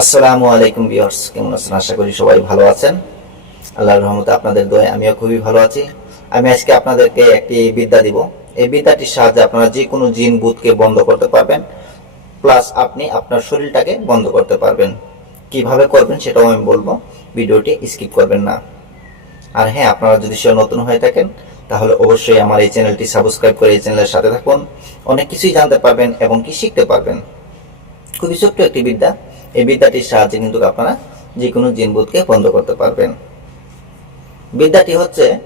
আসসালামু আলাইকুম ভিউয়ার্স, কেমন আছেন? আশা করি সবাই ভালো আছেন। আল্লাহর রহমতে আপনাদের দয়ে আমিও খুবই ভালো আছি। আমি আজকে আপনাদেরকে একটি বিদ্যা দিব। এই বিদ্যাটির সাহায্যে আপনারা যে কোনো জিন বুথকে বন্ধ করতে পারবেন, প্লাস আপনি আপনার শরীরটাকে বন্ধ করতে পারবেন। কীভাবে করবেন সেটাও আমি বলব। ভিডিওটি স্কিপ করবেন না। আর হ্যাঁ আপনারা যদি সে নতুন হয়ে থাকেন, তাহলে অবশ্যই আমার এই চ্যানেলটি সাবস্ক্রাইব করে এই চ্যানেলের সাথে থাকুন। অনেক কিছুই জানতে পারবেন এবং কি শিখতে পারবেন। খুবই ছোট্ট একটি বিদ্যা। এই বিদ্যাটির সাহায্যে কিন্তু আপনারা যে কোনো জিনবুতকে বন্ধ করতে পারবেন। বিদ্যাটি হচ্ছে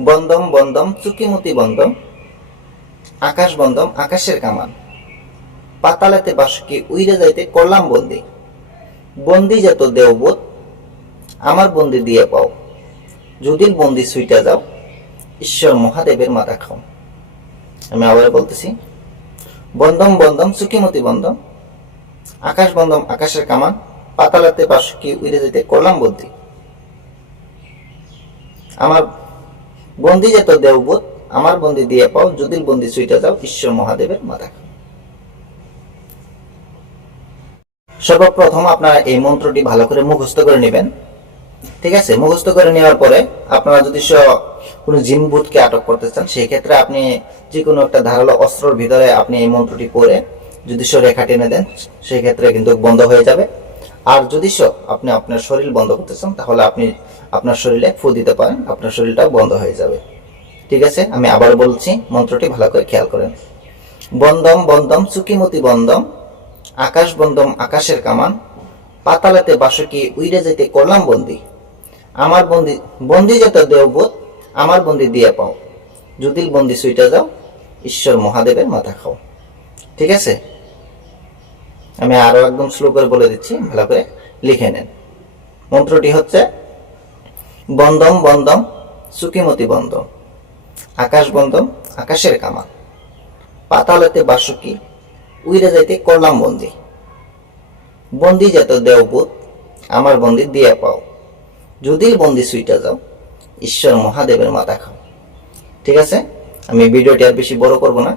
বন্দম বন্দম চুকিমতি বন্দম আকাশ বন্দম আকাশের কামান। পাতালেতে বাসকি, উইরে যাইতে করলাম বন্দি। বন্দি যেত দেওবোধ আমার বন্দি দিয়ে পাও। যদি বন্দি সুইটা যাও, ঈশ্বর মহাদেবের মাথা খাও। আমি আবার বলতেছি বন্দম বন্দম চুকিমতি বন্দম আকাশ বন্দম আকাশের কামান, পাতালাতে বাসকি উড়ে যেতে করলাম বন্দি আমার বন্দি যেত দেওবোধ আমার বন্দি দিয়ে পাও যদি বন্দি সুইটা যাও, ঈশ্বর মহাদেবের মাথা সর্বপ্রথম আপনারা এই মন্ত্রটি ভালো করে মুখস্থ করে নেবেন। ঠিক আছে, মুখস্থ করে নেওয়ার পরে আপনারা যদি কোনো জিন আটক করতে চান সেই ক্ষেত্রে আপনি যে কোনো একটা ধারালো অস্ত্রের ভিতরে আপনি এই মন্ত্রটি পরে যদি সে রেখা টেনে দেন, সেই ক্ষেত্রে কিন্তু বন্ধ হয়ে যাবে। আর যদি স- আপনি আপনার শরীর বন্ধ করতে চান, তাহলে আপনি আপনার শরীরে ফু দিতে পারেন, আপনার শরীরটাও বন্ধ হয়ে যাবে। ঠিক আছে? আমি আবার বলছি, মন্ত্রটি ভালো করে খেয়াল করেন। বন্দম বন্দম চুকিমতি বন্দম, আকাশ বন্দম আকাশের কামান, পাতালাতে বাসকি, উইরে যেতে করলাম বন্দি। আমার বন্দি বন্দি যেত দেওবোধ আমার বন্দি দিয়ে পাও। যদি বন্দি সুইটা যাও, ঈশ্বর মহাদেবের মাথা খাও। ঠিক আছে? আমি আরও একদম স্লো করে বলে দিচ্ছি, ভালো করে লিখে নেন। মন্ত্রটি হচ্ছে, বন্দম বন্দম সুকিমতি বন্দম, আকাশ বন্দম আকাশের কামান, পাতালেতে বাসকি, উইরে যাইতে করলাম বন্দি। বন্দি যেত দেওভূত আমার বন্দি দিয়ে পাও। যদি বন্দি সুইটা যাও, ঈশ্বর মহাদেবের মাথা খাও। ঠিক আছে? আমি ভিডিওটি আর বেশি বড় করব না।